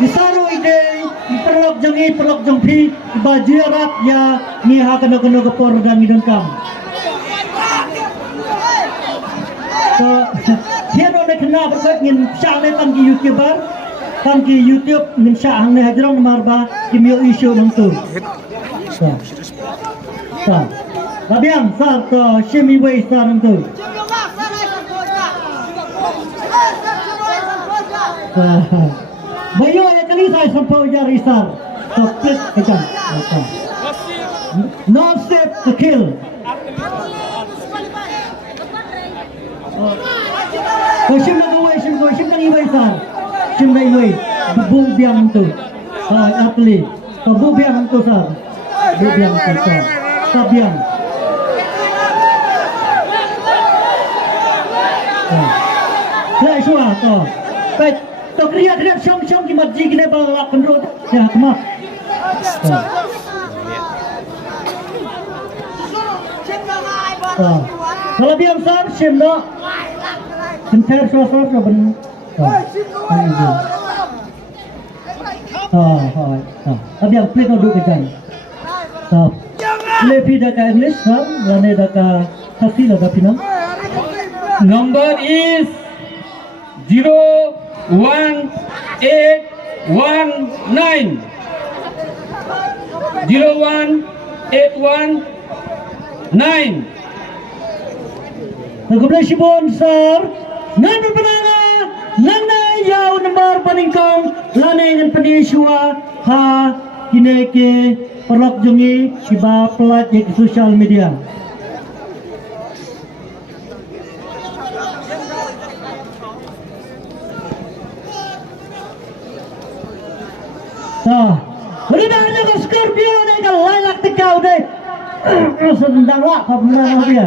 Isaro ide perlok jangi perlok jangpi bajirat ya ni hakana kena kepor dan idon kam. So dia ada kena berkat ngin syah le tangki YouTuber tangki YouTube ngin syah hang le hajrong marba kimio isu nang tu. So labiang sar to shimi wei sar nang tu. Bayo ya kali saya sampai jari sar. So klik kejan. No step to kill. Koshim na gawai, koshim na iway sar. Koshim na iway. Bu biang tu. Atli. So bu biang tu sar. Bu biang tu sar. Sa biang. Saya shua to. Baik. To kriya syom ki masjid kene balak kendro. Ya kema. Kalau biang sar shim no. Senter suara ben. Tapi yang play duduk kejan. Play pi dah English ham, lane dah Hasi lah tapi nam. Number is 01819. 01819. Kemudian sponsor nan penana nana yau nomor paningkong lane ngan penisua ha kineke perlok jungi siba pelat di sosial media. Boleh dah ada Scorpio ni kalau layak tekau deh. Sedang wak kau benar dia.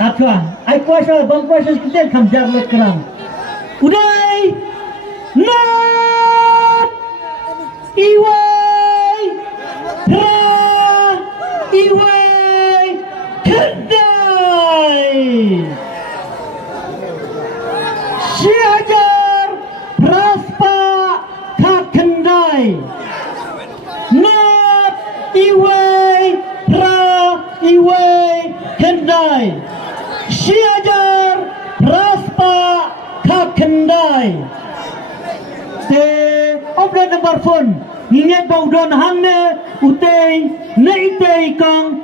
Apa? Ai kuasa bang kuasa kita kamjar le kerang. Udai. Not. Iwai. Ra. Iwai. Kedai. Syajar. Raspa. Kakendai. Not. Iwai. Ra. Iwai. Kendai. Syajar Raspa Kakendai. Te obra nomor phone ingat bau don hangne utei neitei kang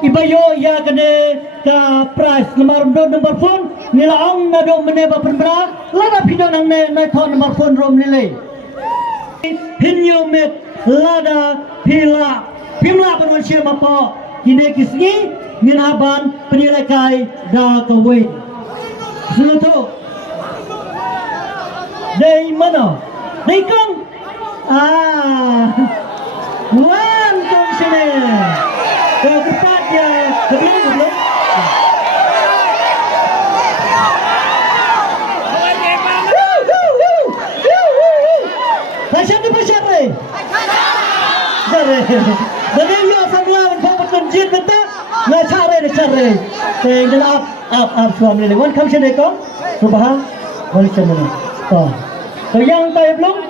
ibayo ya kene ka price nomor nomor phone nila ong na do mene ba perbra lada pidon nang ne na thon nomor phone rom nile hinyo met lada pimla penusia mapo kine kisgi minaban penilai dah kawin. Seluruh dari mana? Dari kong. Wan kong sini. Keempat dia belum. Pasal tu pasal ni. Jadi dia sambil kau bertunjuk betul. Nah cari. Tengok up suami ni. Wan kam sini kau. Subhan. Wan sini. So yang tahu belum?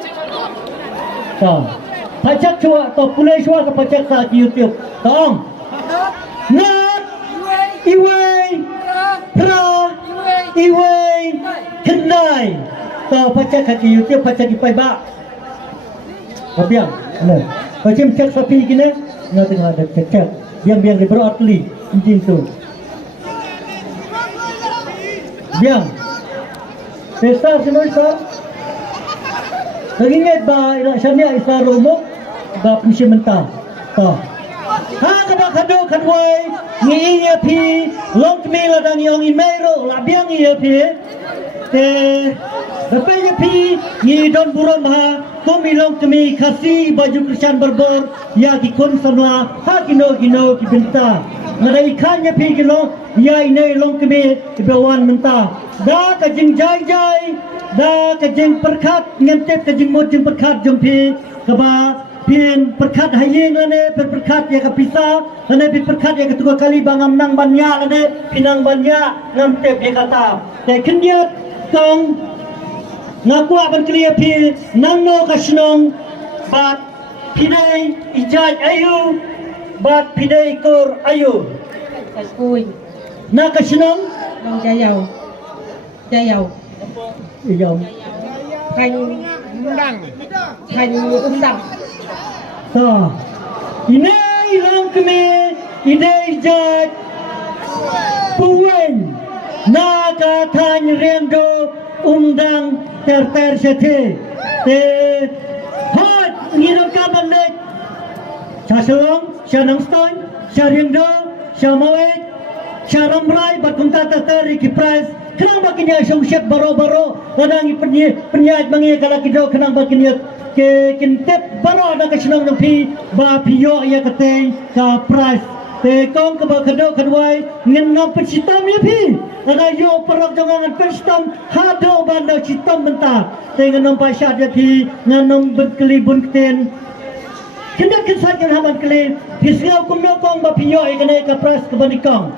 Pajak cua atau pulai cua ke pajak sa YouTube. Tong. Not. Iway. Pra. Iway. Kendai. Pajak ke YouTube pajak ipai ba. Biang. Nah. Pajak cek sapi gini. Nggak tengah ada cek. Biang di bawah atli. Incin tu. Biang. Besar semua sar. Lagi ingat ba ila syania isar rumuk ba pensi mentah. Ha kada kado kadwai ni iya pi long mi la dang yong imero la biang iya pi. Lepas pi ni don buron ha kami long kami kasih baju Christian berbor ya kikon semua ha kino ki benta. Nada ikannya pi kilo ya ini long kami ibawan mentah. Dah kajing jai dah kajing perkat ngentep kajing mojing perkat jompi keba pin perkat haying lane perkat ya kapisa lane pi perkat ya ketua kali bangam nang banyak lane pinang banyak ngentep ya kata. Tapi kendiat kong ngaku aban clear pi nangno kasnong bat pidai ijaj ayu bat pidai kor ayu Kaskuy. na kasnong Nang jayaw. Jayaw. iyaw Thành undang. ta inai lang kami idai jaj puwen na ka than rendo undang ter sethe te hot ngirong ka bandek cha song cha nangstoy cha rendo cha mawet cha ramrai batunta tatari ki prize kenang bakinya song chef baro ladang penyat mangi kala kido kenang bakinya ke kintep baro ada kesenang napi ba piyo ya keteng ka prize te kong ke bakado kedwai ngin ngam pensitam ya pi ada yo perok jangan pensitam hado banda citam benta te nganam pasyat ya pi nganam berkelibun keten kena kisah yang haman keli pisau kumno kong ba piyo ikane ka prize ke bandikong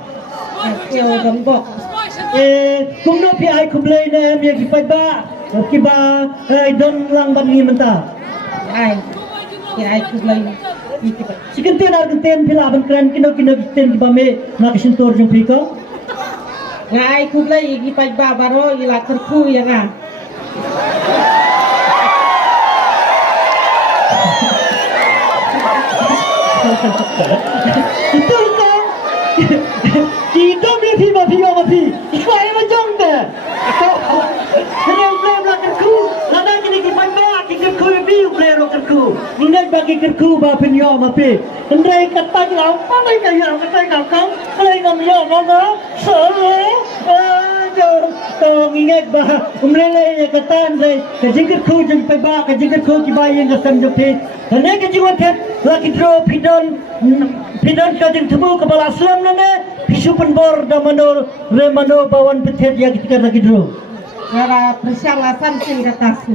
Kêu gấm bọc. kumno pi ai kumlay na em ya kipai ba kiba ai don lang ban ni menta Ai. Kira ai kublay. Iti pa. sikenten ar kenten pila ban kran kino kiten kiba me na kisintor jong piko Nga ai kublay igi pagbabaro ila kerku ya nga. itu kan kita me pi ba piyo ma pi ikai ma jong de kene uble belakang ku lada kini kipai ba kini ku bi uble ro kerku ningai bagi kerku ba pinyo ma pi ndai kata lau pandai kaya kata kau kalai ngam yo ma so to ingat ba umlele ya kata ndai kajikir ku jeng pai ba kajikir ku ki ba yang asam jo pe kane kajiwan thet laki dro pidon ka jeng temu kepala aslam nane pisu penbor da manor re mano bawan pethet ya ketika laki dro Ngara persyalasan sing katasu.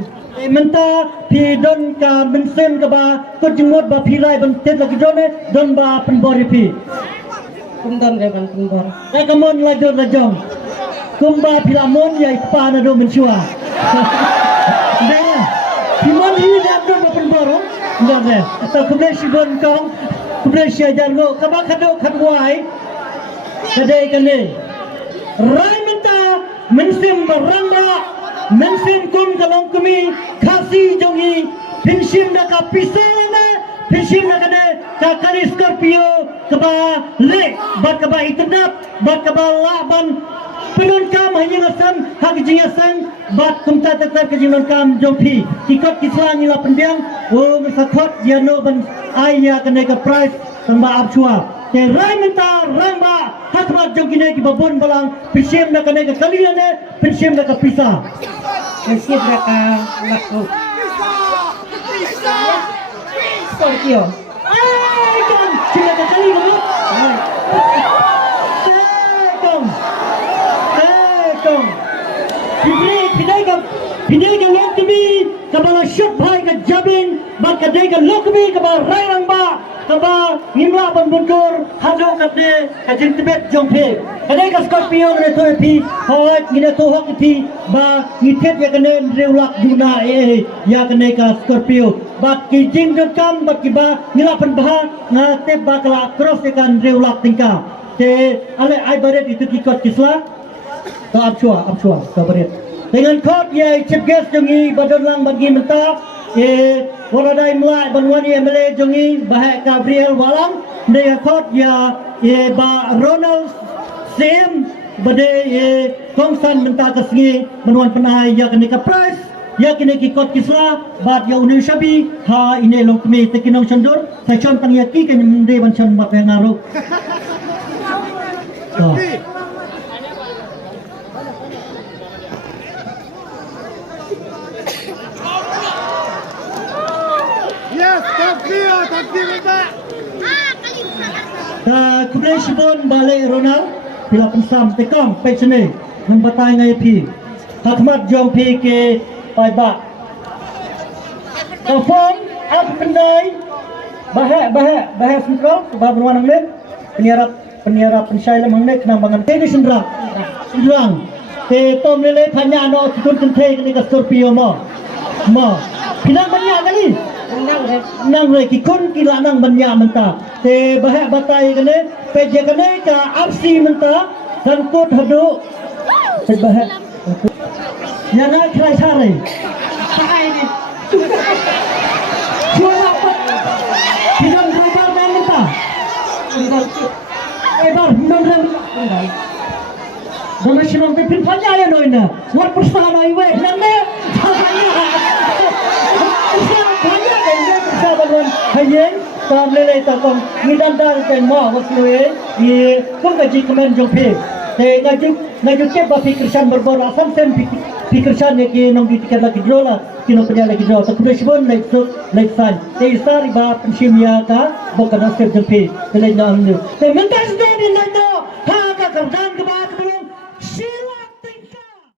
menta pidon ka mensen ka ba ko jengmot ba pilai ban tet laki dro ne don ba penbor pi Kumdon reban kumbor. ai kamon la don la jong kumba pilamon ya ipa na do mensua deh pimon hi na do ba penbor ndak ne ta kumle sibon kong kumle sia jango ka ba kado kadwai kadai kane rai menta mensim baranga mensim kun kalong kami khasi jongi pinsim da ka pisana pinsim da kane ka kali Scorpio kaba le bat kaba itendap bat kaba laban penun kam hanya ngasam hak jingasan bat kumta tetap ke jingon kam jopi tikot kislang ila pendiang o mesakot ya no ban aya kane ka price tamba abchua te rai menta ramba hatmat jogine ki babon balang pisem na kane ka kalilane pisem na ka pisa Kasih mereka laku. Scorpio. ai kan sila ka kali mo kong pidai ka lok kami kabala shot bhai ka jabin bat ka dai ka lok kami kabala rai rang ba kaba nimla ban bundur hado kapne ka jing tibet jong phe kadai ka Scorpio ne to pi hot ngine to hok ti ba ngithet ya kane reulak duna ya kane ka Scorpio bat ki jing jot kam bat ki ba ngila pan bah nga te ba kala cross kan reulak tingka te ale ai baret itu ki kot kisla to abchua to baret dengan kot ye chip gas jongi badon lang bagi mentap waradai mulai banwani MLA jongi bahak Gabriel walang dengan kot ya ba Ronald Sim bade kongsan mentah kesengi menwan penai ya kene ka price ya kene ki kot kisla bat ya unu shabi ha ine long kemi tekinong sandur sa chon tang ya ki kan mende ban chan mat ngaro Yes, takbir kita. Kemudian Shibon balik Ronald bila pensam tekam pek sini membatai ngai pi hakmat jom pi ke pai ba form ap pendai bahaya sentral ba berwarna le penyarap pensai lemang le kenang bangan tedi sendrang Te tom lele panya no tukun kente ni ka Scorpio mo. Pinang banya kali. นั่งเลย Nang le ki kun ki la nang banya menta. Te bahak batai kene pe je kene ka apsi menta sangkut hadu. Te bahak. Yana krai sare. ตายดิ Chua apa? Pinang rabar nang menta. Bar pinang nang. Dona sinong te pin panya ya noina. War persana iwe nang ne. Panya. Panya ne saban hayen tam lele ta kom ni dan dan ten mo wasluwe ni kung ka ji kamen jong pe. Te ngaju ke ba pikirsan berbor asam sen pikirsan ne ki nong di tiket lagi drola kino penya lagi drola ta kude sibon like so like san. Te isari ba pensimia ka bokan asep jong pe. Te le nang. Te mentas